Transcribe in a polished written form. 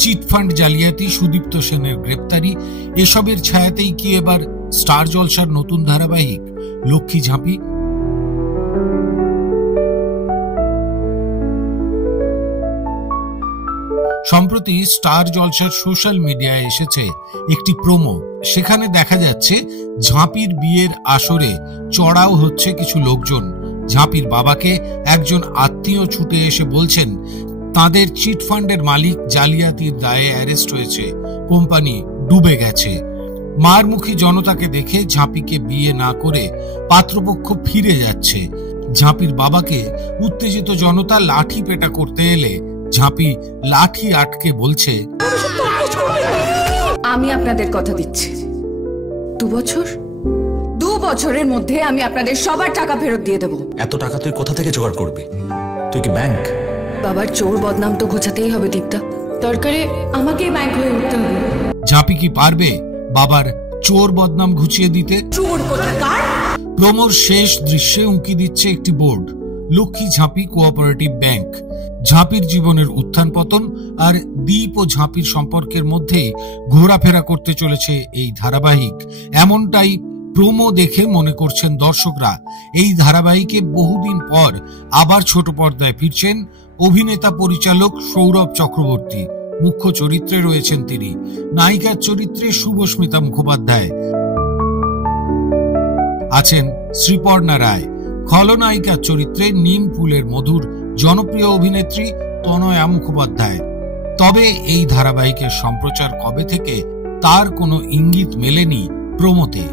Chit fund জালিয়াতি, সুদীপ্ত সেনের গ্রেপ্তারি, এসবের ছায়াতেই কি এবার স্টার জলসার নতুন ধারাবাহিক লক্ষ্মী ঝাঁপি? সম্প্রতি স্টার জলসার সোশ্যাল মিডিয়ায় এসেছে একটি প্রোমো। সেখানে দেখা যাচ্ছে ঝাঁপির বিয়ের আসরে চড়াও হচ্ছে কিছু লোকজন। ঝাঁপির বাবাকে একজন আত্মীয় ছুটে এসে বলছেন তাদের চিটফান্ডের মালিক জালিয়াতির দায়ে অ্যারেস্ট হয়েছে, কোম্পানি ডুবে গেছে। মারমুখী জনতাকে দেখে ঝাঁপিকে বিয়ে না করে পাত্রপক্ষ ফিরে যাচ্ছে। ঝাঁপির বাবাকে উত্তেজিত জনতা লাঠি পেটা করতে এলে ঝাঁপি লাঠি আটকে বলছে, আমি আপনাদের কথা দিচ্ছি, 2 বছরের মধ্যে আমি আপনাদের সবার টাকা ফেরত দিয়ে দেব। এত টাকা তুই কোথা থেকে জোগাড় করবি? তুই কি ব্যাংক? বাবার চোর বদনাম তো ঘোচাতেই হবে দীপ্তা, দরকারে আমাকে ব্যাংক হয়ে উঠতে হবে। ঝাঁপি কি পারবে বাবার চোর বদনাম ঘুচিয়ে দিতে? চোর কোথাকার! প্রোমোর শেষ দৃশ্যে উঁকি দিচ্ছে একটি বোর্ড, লক্ষ্মী ঝাঁপি কোঅপারেটিভ ব্যাংক। ঝাঁপির জীবনের উত্থান পতন আর দীপ ও ঝাঁপির সম্পর্কের মধ্যে ঘোরাফেরা করতে চলেছে এই ধারাবাহিক, এমনটাই প্রোমো দেখে মনে করছেন দর্শকরা। এই ধারাবাহিকে বহুদিন পর আবার ছোট পর্দায় ফিরছেন অভিনেতা পরিচালক সৌরভ চক্রবর্তী। মুখ্য চরিত্রে রয়েছেন তিনি। নায়িকার চরিত্রে শুভস্মিতা মুখোপাধ্যায় আছেন, শ্রীপর্ণা রায়। খলনায়িকার চরিত্রে নিম ফুলের মধুর জনপ্রিয় অভিনেত্রী তনয়া মুখোপাধ্যায়। তবে এই ধারাবাহিকের সম্প্রচার কবে থেকে তার কোনো ইঙ্গিত মেলেনি প্রোমোতে।